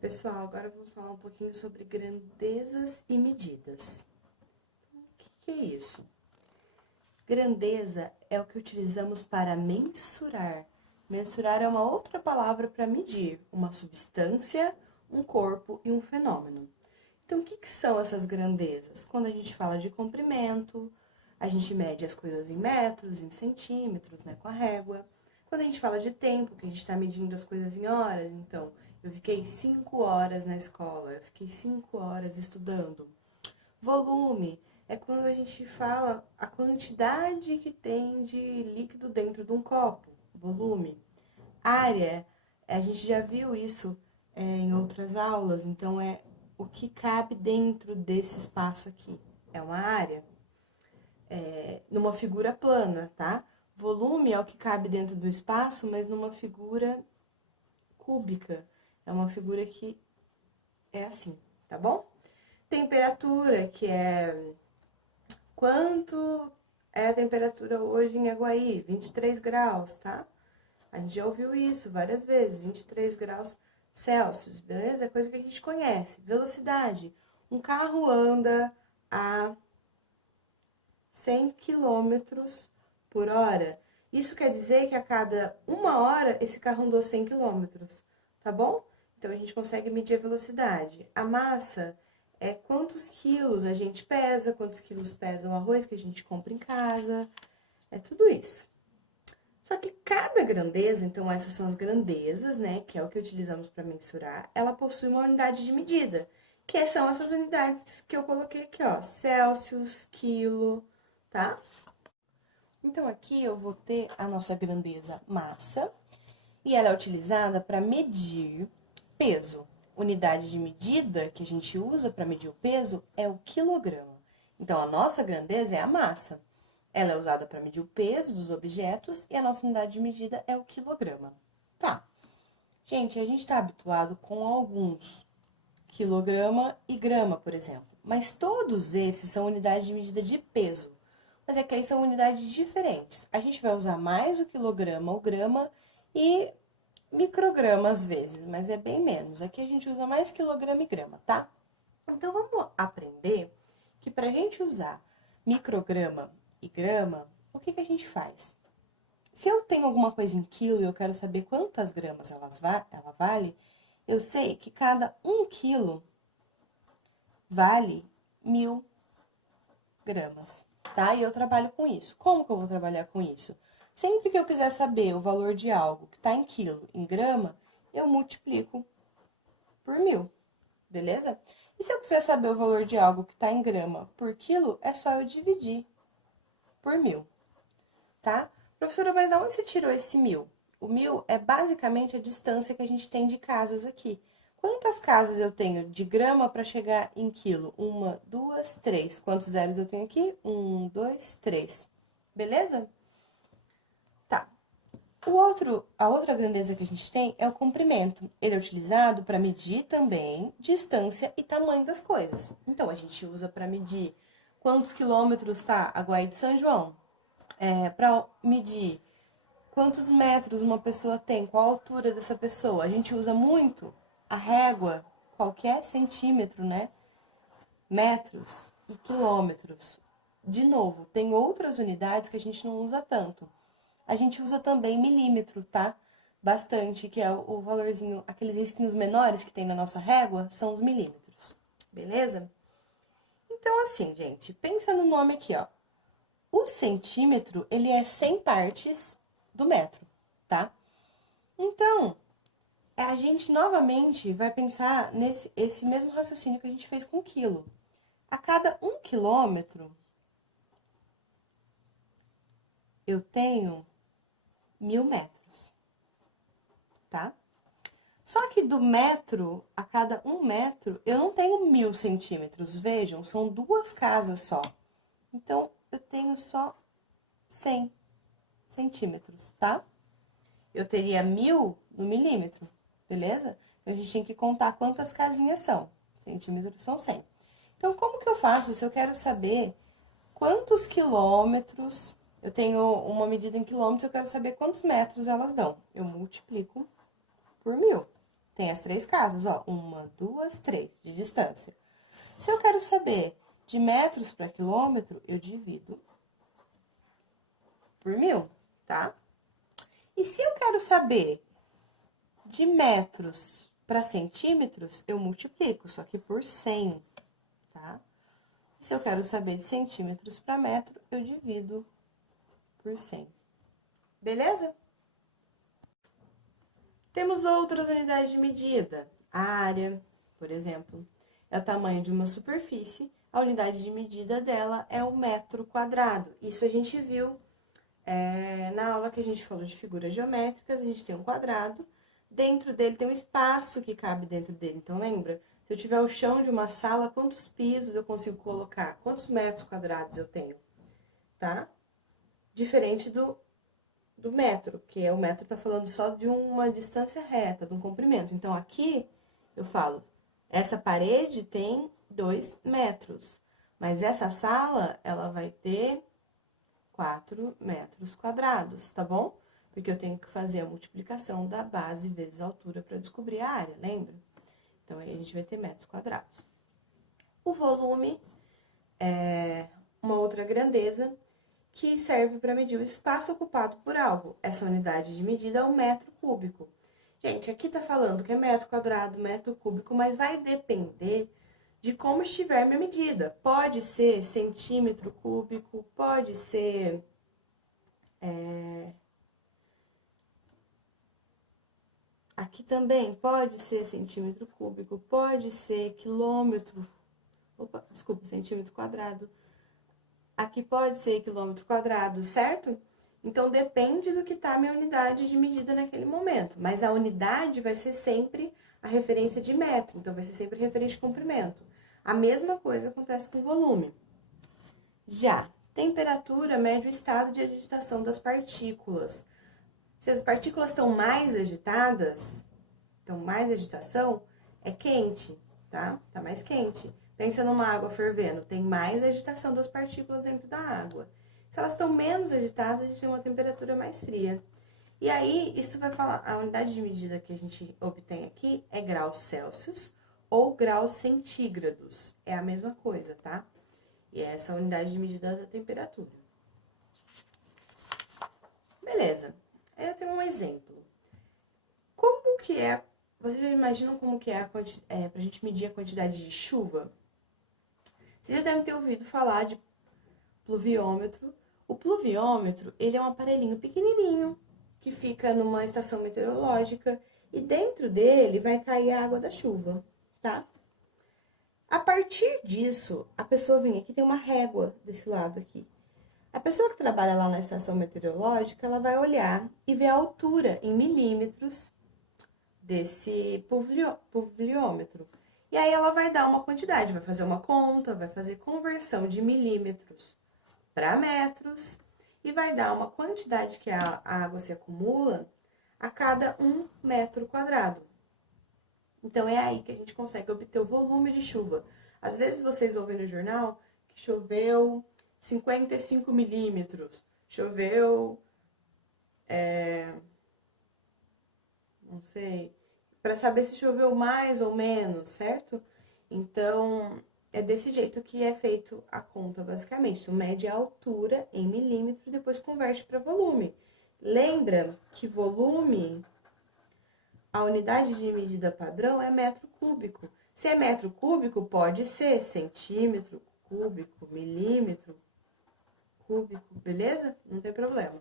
Pessoal, agora vamos falar um pouquinho sobre grandezas e medidas. O que é isso? Grandeza é o que utilizamos para mensurar. Mensurar é uma outra palavra para medir uma substância, um corpo e um fenômeno. Então, o que são essas grandezas? Quando a gente fala de comprimento, a gente mede as coisas em metros, em centímetros, né, com a régua. Quando a gente fala de tempo, que a gente está medindo as coisas em horas, então, eu fiquei 5 horas na escola, eu fiquei 5 horas estudando. Volume é quando a gente fala a quantidade que tem de líquido dentro de um copo, volume. Área, a gente já viu isso em outras aulas, então é o que cabe dentro desse espaço aqui. É uma área. Numa figura plana, tá? Volume é o que cabe dentro do espaço, mas numa figura cúbica. É uma figura que é assim, tá bom? Temperatura, que é quanto é a temperatura hoje em Aguaí? 23 graus, tá? A gente já ouviu isso várias vezes, 23 graus Celsius, beleza? É coisa que a gente conhece. Velocidade. Um carro anda a 100 quilômetros por hora. Isso quer dizer que a cada 1 hora esse carro andou 100 quilômetros, tá bom? Então a gente consegue medir a velocidade. A massa é quantos quilos a gente pesa, quantos quilos pesa o arroz que a gente compra em casa, é tudo isso. Só que cada grandeza, então essas são as grandezas, né, que é o que utilizamos para mensurar, ela possui uma unidade de medida, que são essas unidades que eu coloquei aqui, ó, Celsius, quilo, tá? Então aqui eu vou ter a nossa grandeza massa, e ela é utilizada para medir peso. Unidade de medida que a gente usa para medir o peso é o quilograma. Então a nossa grandeza é a massa. Ela é usada para medir o peso dos objetos e a nossa unidade de medida é o quilograma. Tá. Gente, a gente está habituado com alguns, quilograma e grama, por exemplo. Mas todos esses são unidades de medida de peso. Mas é que aí são unidades diferentes. A gente vai usar mais o quilograma, o grama e micrograma às vezes, mas é bem menos. Aqui a gente usa mais quilograma e grama, tá? Então vamos aprender que para a gente usar micrograma e grama, o que a gente faz? Se eu tenho alguma coisa em quilo e eu quero saber quantas gramas ela vale, eu sei que cada 1 quilo vale 1000 gramas, tá? E eu trabalho com isso. Como que eu vou trabalhar com isso? Sempre que eu quiser saber o valor de algo que está em quilo, em grama, eu multiplico por 1000, beleza? E se eu quiser saber o valor de algo que está em grama por quilo, é só eu dividir por 1000, tá? Professora, mas de onde você tirou esse 1000? O 1000 é basicamente a distância que a gente tem de casas aqui. Quantas casas eu tenho de grama para chegar em quilo? 1, 2, 3. Quantos zeros eu tenho aqui? 1, 2, 3. Beleza? Tá. A outra grandeza que a gente tem é o comprimento. Ele é utilizado para medir também distância e tamanho das coisas. Então, a gente usa para medir quantos quilômetros tá a Guaí de São João. Para medir quantos metros uma pessoa tem, qual a altura dessa pessoa. A gente usa muito a régua, qualquer centímetro, né? Metros e quilômetros. De novo, tem outras unidades que a gente não usa tanto. A gente usa também milímetro, tá? Bastante, que é o valorzinho, aqueles risquinhos menores que tem na nossa régua, são os milímetros, beleza? Então, assim, gente, pensa no nome aqui, ó. O centímetro, ele é 100 partes do metro, tá? Então, a gente novamente vai pensar esse mesmo raciocínio que a gente fez com o quilo. A cada 1 quilômetro, eu tenho 1000 metros, tá? Só que do metro, a cada 1 metro, eu não tenho 1000 centímetros. Vejam, são 2 casas só. Então, eu tenho só 100 centímetros, tá? Eu teria 1000 no milímetro, beleza? Então, a gente tem que contar quantas casinhas são. Centímetros são 100. Então, como que eu faço se eu quero saber quantos quilômetros... Eu tenho uma medida em quilômetros, eu quero saber quantos metros elas dão. Eu multiplico por 1000. Tem as 3 casas, ó. 1, 2, 3 de distância. Se eu quero saber de metros para quilômetro, eu divido por 1000, tá? E se eu quero saber de metros para centímetros, eu multiplico, só que por 100, tá? Se eu quero saber de centímetros para metro, eu divido por 100. Beleza? Temos outras unidades de medida. A área, por exemplo, é o tamanho de uma superfície. A unidade de medida dela é o metro quadrado. Isso a gente viu na aula que a gente falou de figuras geométricas. A gente tem um quadrado. Dentro dele tem um espaço que cabe dentro dele. Então, lembra? Se eu tiver o chão de uma sala, quantos pisos eu consigo colocar? Quantos metros quadrados eu tenho? Tá? Diferente do metro, que o metro tá falando só de uma distância reta, de um comprimento. Então, aqui eu falo, essa parede tem 2 metros, mas essa sala, ela vai ter 4 metros quadrados, tá bom? Porque eu tenho que fazer a multiplicação da base vezes a altura para descobrir a área, lembra? Então, aí a gente vai ter metros quadrados. O volume é uma outra grandeza que serve para medir o espaço ocupado por algo. Essa unidade de medida é o metro cúbico. Gente, aqui tá falando que é metro quadrado, metro cúbico, mas vai depender de como estiver minha medida. Pode ser centímetro cúbico, pode ser aqui também pode ser centímetro cúbico, pode ser quilômetro, desculpa, centímetro quadrado. Aqui pode ser quilômetro quadrado, certo? Então, depende do que tá a minha unidade de medida naquele momento. Mas a unidade vai ser sempre a referência de metro, então vai ser sempre referência de comprimento. A mesma coisa acontece com o volume. Já, temperatura mede o estado de agitação das partículas. Se as partículas estão mais agitadas, mais agitação, é quente, tá? Tá mais quente. Pensa numa água fervendo, tem mais agitação das partículas dentro da água. Se elas estão menos agitadas, a gente tem uma temperatura mais fria. E aí, isso vai falar, a unidade de medida que a gente obtém aqui é graus Celsius ou graus centígrados. É a mesma coisa, tá? E essa é a unidade de medida da temperatura. Beleza. Aí eu tenho um exemplo. Como que é, vocês já imaginam como que é, pra gente medir a quantidade de chuva? Vocês já devem ter ouvido falar de pluviômetro. O pluviômetro, ele é um aparelhinho pequenininho que fica numa estação meteorológica e dentro dele vai cair a água da chuva, tá? A partir disso, a pessoa vem aqui, tem uma régua desse lado aqui. A pessoa que trabalha lá na estação meteorológica, ela vai olhar e ver a altura em milímetros desse pluviômetro. E aí ela vai dar uma quantidade, vai fazer uma conta, vai fazer conversão de milímetros para metros e vai dar uma quantidade que a água se acumula a cada 1 metro quadrado. Então, é aí que a gente consegue obter o volume de chuva. Às vezes vocês ouvem no jornal que choveu 55 milímetros, choveu, não sei, para saber se choveu mais ou menos, certo? Então, é desse jeito que é feito a conta, basicamente. Tu mede a altura em milímetro e depois converte para volume. Lembra que volume, a unidade de medida padrão é metro cúbico. Se é metro cúbico, pode ser centímetro cúbico, milímetro cúbico, beleza? Não tem problema.